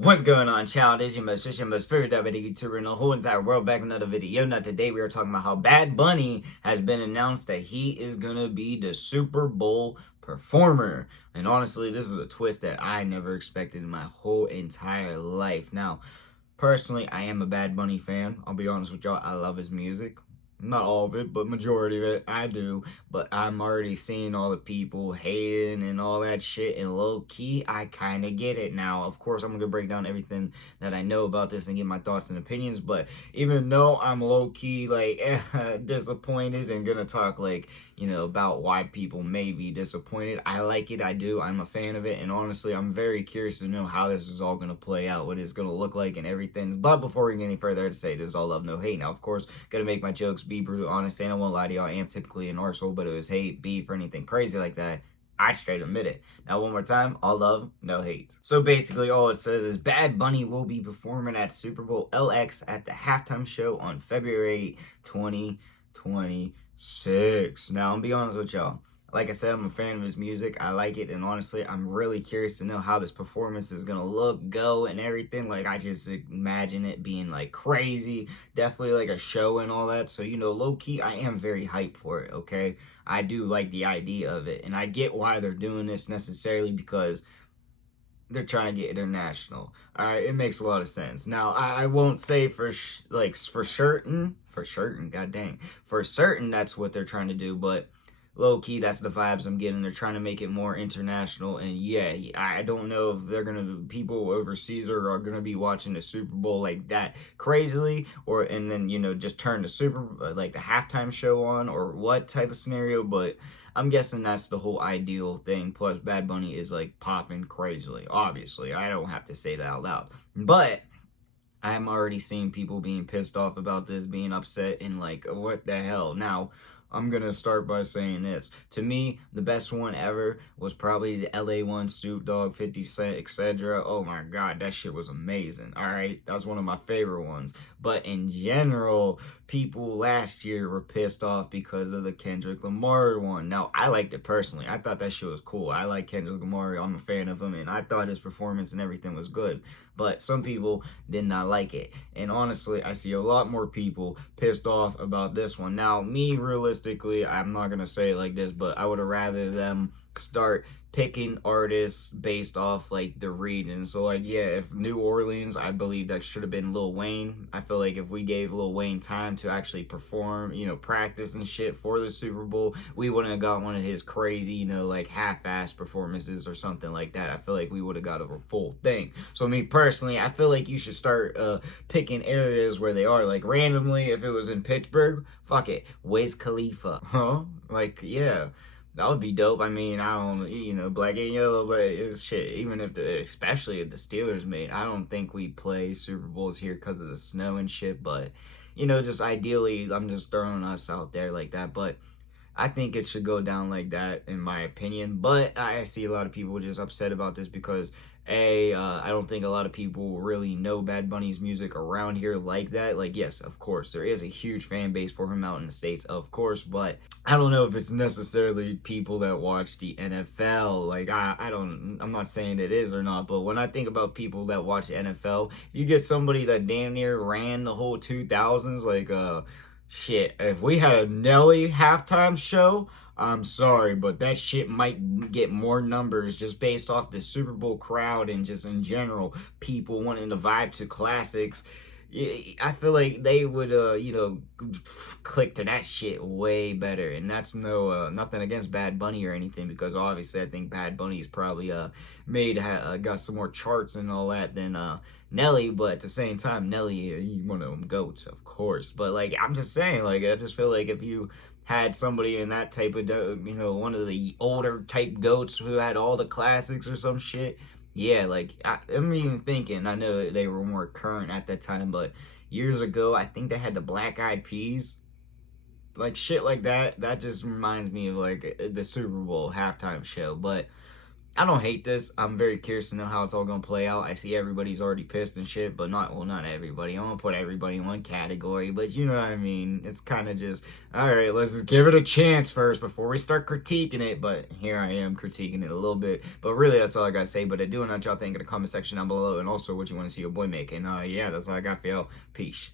What's going on, child? It's your most favorite diabetic YouTuber in the whole entire world, back with another video. Now today we are talking about how Bad Bunny has been announced that he is gonna be the Super Bowl performer. And honestly, this is a twist that I never expected in my whole entire life. Now, personally, I am a Bad Bunny fan. I'll be honest with y'all, I love his music. Not all of it, but majority of it, I do. But I'm already seeing all the people hating and all that shit. And low key, I kind of get it now. Of course, I'm going to break down everything that I know about this and give my thoughts and opinions. But even though I'm low key, like, disappointed and going to talk, like, about why people may be disappointed, I like it. I do. I'm a fan of it. And honestly, I'm very curious to know how this is all going to play out, what it's going to look like and everything. But before we get any further, I'd say this is all love, no hate. Now, of course, going to make my jokes be brutal honest, and I won't lie to y'all, I am typically an arsehole, but it was hate, beef, or anything crazy like that, I straight admit it. Now, one more time, all love, no hate. So basically, all it says is Bad Bunny will be performing at Super Bowl LX at the halftime show on February 2026. Now, I'm be honest with y'all. Like I said, I'm a fan of his music. I like it, and honestly, I'm really curious to know how this performance is gonna look, go, and everything. Like, I just imagine it being, like, crazy. Definitely, like, a show and all that. So, low-key, I am very hyped for it, okay? I do like the idea of it, and I get why they're doing this necessarily because they're trying to get international. All right, it makes a lot of sense. Now, I won't say for certain, god dang, for certain that's what they're trying to do, but low key, that's the vibes I'm getting. They're trying to make it more international, and yeah, I don't know if people overseas are gonna be watching the Super Bowl like that crazily, and then just turn the like the halftime show on, or what type of scenario. But I'm guessing that's the whole ideal thing. Plus, Bad Bunny is like popping crazily. Obviously, I don't have to say that out loud, but I'm already seeing people being pissed off about this, being upset, and like, what the hell? Now, I'm going to start by saying this. To me, the best one ever was probably the LA one, Snoop Dogg, 50 Cent, etc. Oh my god, that shit was amazing. Alright, that was one of my favorite ones. But in general, people last year were pissed off because of the Kendrick Lamar one. Now, I liked it personally. I thought that shit was cool. I like Kendrick Lamar. I'm a fan of him, and I thought his performance and everything was good. But some people did not like it. And honestly, I see a lot more people pissed off about this one. Now, me, realistically, I'm not going to say it like this, but I would have rather them start picking artists based off like the region. So like, yeah, if New Orleans, I believe that should have been Lil Wayne. I feel like if we gave Lil Wayne time to actually perform, practice and shit for the Super Bowl, we wouldn't have got one of his crazy, like half-ass performances or something like that. I feel like we would have got a full thing. So me personally, I feel like you should start picking areas where they are. Like randomly, if it was in Pittsburgh, fuck it, Wiz Khalifa, huh? Like, yeah. That would be dope. I mean, I don't, black and yellow, but it's shit. Even especially if the Steelers made, I don't think we play Super Bowls here because of the snow and shit. But, just ideally, I'm just throwing us out there like that. But I think it should go down like that, in my opinion. But I see a lot of people just upset about this because, I don't think a lot of people really know Bad Bunny's music around here like that. Like, yes, of course, there is a huge fan base for him out in the States, of course. But I don't know if it's necessarily people that watch the NFL. Like, I'm not saying it is or not. But when I think about people that watch the NFL, you get somebody that damn near ran the whole 2000s, like, shit, if we had a Nelly halftime show, I'm sorry, but that shit might get more numbers just based off the Super Bowl crowd and just in general, people wanting to vibe to classics. I feel like they would, click to that shit way better. And that's nothing against Bad Bunny or anything, because obviously I think Bad Bunny's probably got some more charts and all that than Nelly. But at the same time, Nelly, one of them goats, of course. But like, I'm just saying, like, I just feel like if you had somebody in that type of, one of the older type goats who had all the classics or some shit, yeah, like, I'm even thinking, I know they were more current at that time, but years ago, I think they had the Black Eyed Peas. Like, shit like that, that just reminds me of, like, the Super Bowl halftime show. But I don't hate this. I'm very curious to know how it's all gonna play out. I see everybody's already pissed and shit, but not everybody. I won't put everybody in one category, but you know what I mean. It's kind of just, all right, let's just give it a chance first before we start critiquing it. But here I am critiquing it a little bit. But really, that's all I gotta say. But I do want y'all think in the comment section down below, and also what you want to see your boy make. And yeah, that's all I got for y'all. Peace.